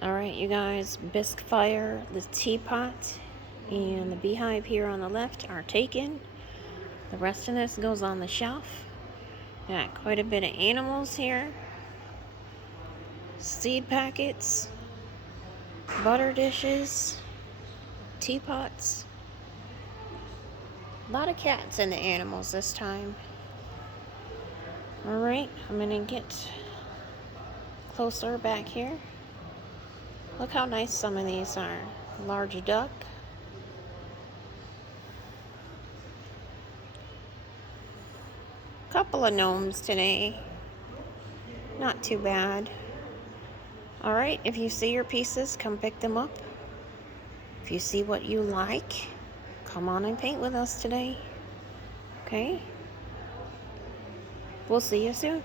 Alright, you guys, bisque fire, the teapot, and the beehive here on the left are taken. The rest of this goes on the shelf. Got quite a bit of animals here. Seed packets, butter dishes, teapots. A lot of cats and the animals this time. Alright, I'm gonna get closer back here. Look how nice some of these are. Large duck. Couple of gnomes today. Not too bad. Alright, if you see your pieces, come pick them up. If you see what you like, come on and paint with us today. Okay? We'll see you soon.